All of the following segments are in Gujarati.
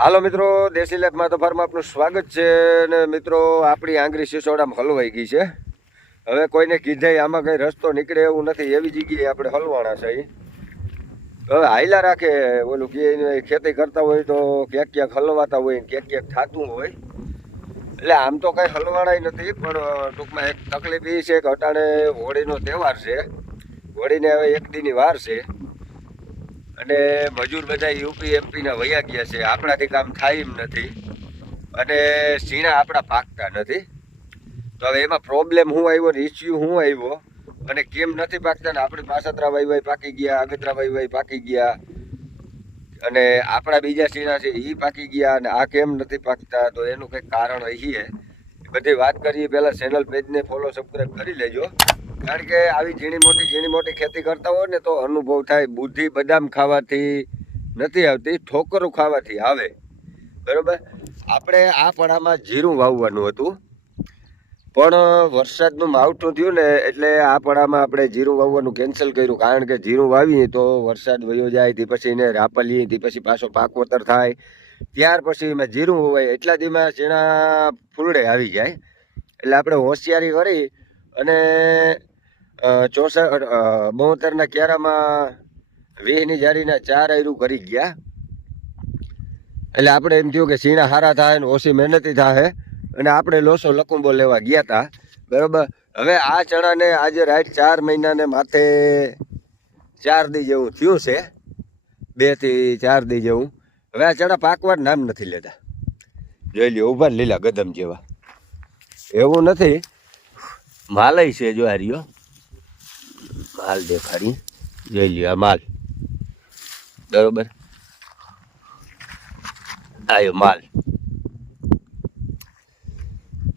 હાલો મિત્રો, દેશી લાઈફમાં તો ફાર્મ આપનું સ્વાગત છે ને મિત્રો, આપણી આંગળી સિસોડામાં હલવાઈ ગઈ છે. હવે કોઈને કીધે આમાં કંઈ રસ્તો નીકળે એવું નથી, એવી જગ્યાએ આપણે હલવાણા છે. હવે હાયલા રાખે ઓલું કે ખેતી કરતા હોય તો ક્યાંક ક્યાંક હલવાતા હોય ને ક્યાંક ક્યાંક થતું હોય. એટલે આમ તો કંઈ હલવાણાય નથી, પણ ટૂંકમાં એક તકલીફ એ છે કે અટાણે હોળીનો તહેવાર છે. હોળીને હવે એક દીની વાર છે અને મજૂર બધા યુપી એમપીના વયા ગયા છે. આપણાથી કામ થાય એમ નથી અને સીણા આપણા પાકતા નથી. તો હવે એમાં પ્રોબ્લેમ શું આવ્યો ને ઇસ્યુ શું આવ્યો અને કેમ નથી પાકતા ને આપણી પાસતરા વાઈ પાકી ગયા, આગતરા વાઈ પાકી ગયા અને આપણા બીજા સીણા છે એ પાકી ગયા અને આ કેમ નથી પાકતા, તો એનું કંઈક કારણ હશે. બધી વાત કરીએ પહેલાં ચેનલ પેજને ફોલો સબસ્ક્રાઈબ કરી લેજો. કારણ કે આવી ઝીણી મોટી ખેતી કરતા હોય ને તો અનુભવ થાય. બુદ્ધિ બદામ ખાવાથી નથી આવતી, ઠોકરું ખાવાથી આવે. બરાબર. આપણે આ પડામાં જીરું વાવવાનું હતું, પણ વરસાદનું માવઠું થયું ને એટલે આ પડામાં આપણે જીરું વાવવાનું કેન્સલ કર્યું. કારણ કે જીરું વાવીએ તો વરસાદ વયો જાય, તે પછી એને રાપલીએ, તે પછી પાછો પાકવતર થાય, ત્યાર પછી એમાં જીરું હોવાય એટલા દીમાં ઝીણા ફૂલડે આવી જાય. એટલે આપણે હોશિયારી કરી અને 72ના ક્યારામાં 20ની જારીના 4 આયરું કરી ગયા. એટલે આપણે એમ થયું કે સીણા સારા થાય ને ઓછી મહેનતી થાય અને આપણે લોસો લકુંબો લેવા ગયા હતા. બરાબર. હવે આ ચણાને આજે રાઈટ 4 મહિનાને માથે 4 દી જેવું થયું છે, 2 થી 4 દી જેવું. હવે આ ચણા પાકવાનું નામ નથી લેતા. જોઈ લ્યો, ઉભા લીલા ગદમ જેવા. એવું નથી, માલય છે. જો આ રહ્યો માલ દેખાડી, જોઈ લ્યો આ માલ. બરોબર, આયો માલ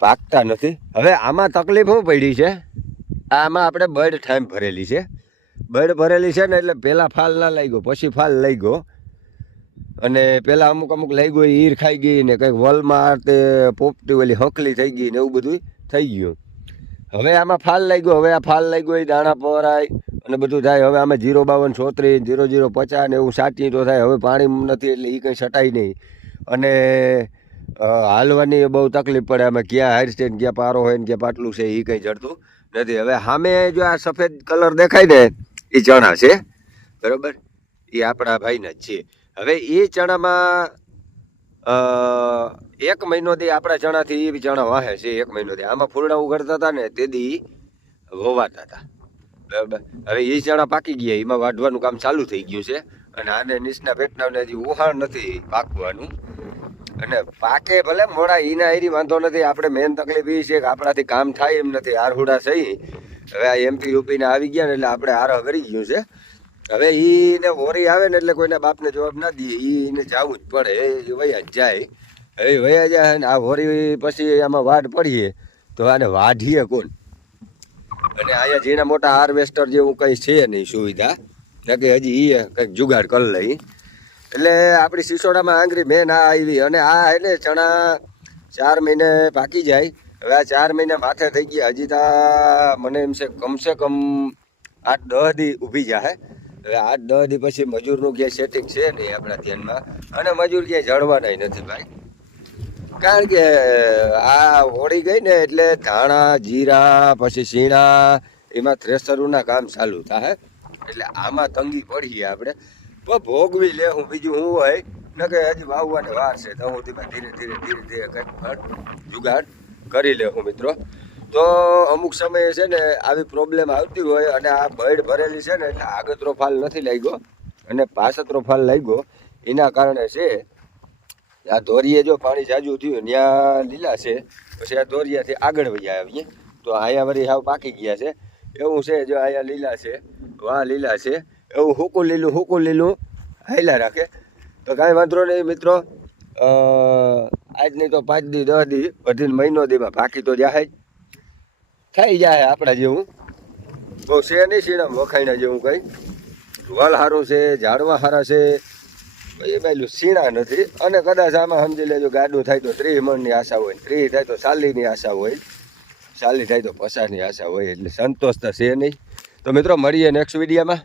પાકતા નથી. હવે આમાં તકલીફ શું પડી છે, આમાં આપણે બર્ડ ટાઈમ ભરેલી છે. બર્ડ ભરેલી છે ને એટલે પહેલાં ફાલ ના લાગ્યો, પછી ફાલ લઈ ગયો અને પહેલાં અમુક લઈ ગયો ઈર ખાઈ ગઈ ને કંઈક વલમાં તે પોપટી ઓલી હંકલી થઈ ગઈ ને એવું બધું થઈ ગયું. હવે આમાં ફાલ લાગ્યો, હવે આ ફાલ લાગ્યો એ દાણા પરાય અને બધું થાય. હવે આમાં 052 36 0050 ને એવું સાચી તો થાય. હવે પાણી નથી એટલે એ કંઈ છટાય નહીં અને હાલવાની બહુ તકલીફ પડે. આમાં ક્યાં હાઈર સ્ટેન્ડ, ક્યાં પારો હોય ને ક્યાં પાટલું છે એ કંઈ જડતું નથી. હવે સામે જો આ સફેદ કલર દેખાય ને એ ચણા છે. બરાબર, એ આપણા ભાઈના જ છે. હવે એ ચણામાં 1 મહિનોથી આપણા ચણાથી એ ચણા વાહે છે. 1 મહિનોથી આમાં ફૂલડા ઉઘડતા હતા ને તેથી વવાતા હતા. બરાબર. હવે એ ચણા પાકી ગયા, એમાં વાઢવાનું કામ ચાલુ થઈ ગયું છે અને આને નીચના પેટનાને હજી ઉહાણ નથી પાકવાનું. અને પાકે ભલે મોડા એના એરી વાંધો નથી. આપણે મેન તકલીફ એ છે કે આપણાથી કામ થાય એમ નથી. આરહુડા સહી હવે આ એમપી યુપીના આવી ગયા ને એટલે આપણે આરહ કરી ગયું છે. હવે એને હોરી આવે ને એટલે કોઈના બાપને જવાબ ના દઈએ, એને જવું જ પડે. એ વયા જ જાય. હવે વયા જાય ને આ હોરી પછી આમાં વાઢ પડીએ તો આને વાઢીએ કોણ? અને અહીંયા ઝીણા મોટા હાર્વેસ્ટર જેવું કંઈ છે નહીં સુવિધા, કે હજી એ કંઈક જુગાડ કરી લઈ. એટલે આપણી સિસોડામાં આંગળી મેન આ આવી અને આ એને ચણા 4 મહિને પાકી જાય. હવે આ 4 મહિના માથે થઈ ગયા, હજી તો મને એમ છે કમસે કમ 8-10 દી ઊભી જાય. હવે 8-10 દી પછી મજૂરનું ક્યાંય સેટિંગ છે નહીં આપણા ધ્યાનમાં અને મજૂર ક્યાંય જળવાના નથી ભાઈ. કારણ કે આ હોળી ગઈ ને એટલે ધાણા જીરા પછી સીણા એમાં થ્રેસરોના કામ ચાલુ થાય. એટલે આમાં તંગી પડીએ આપણે, પણ ભોગવી લે. હું બીજું શું હોય ને કે હજી વાવવાની વાર છે તો હું ધીરે ધીરે કંઈક જુગાડ કરી લે હું મિત્રો. તો અમુક સમયે છે ને આવી પ્રોબ્લેમ આવતી હોય અને આ બર્ડ ભરેલી છે ને એટલે આગતરો ફાલ નથી લાગ્યો અને પાસતરો ફાલ લાગ્યો. એના કારણે છે આ ધોરીએ જો પાણી જાજુ થયું ત્યાં લીલા છે, પછી આ ધોરિયાથી આગળ વહી આવીએ તો અહીંયા વળી હાવ પાકી ગયા છે એવું છે. જો અહીંયા લીલા છે, વાહ લીલા છે, એવું હૂકું લીલું હાયલા રાખે. તો કાંઈ વાંધો નહીં મિત્રો, આજની તો 5 દી 10 દી બધીને મહિનો દીમાં પાકી તો જાય જ થઈ જાય. આપણા જેવું બહુ છે નહીં, સીણા વખાણ્યા જેવું કંઈ. વલ સારું છે, ઝાડવા સારા છે, એ પહેલું સીણા નથી. અને કદાચ આમાં સમજી લેજો ગાડું થાય તો 30 મણની આશા હોય, 30 થાય તો 40ની આશા હોય, 40 થાય તો 50ની આશા હોય. એટલે સંતોષ તો છે નહીં. તો મિત્રો મળીએ નેક્સ્ટ વિડીયોમાં.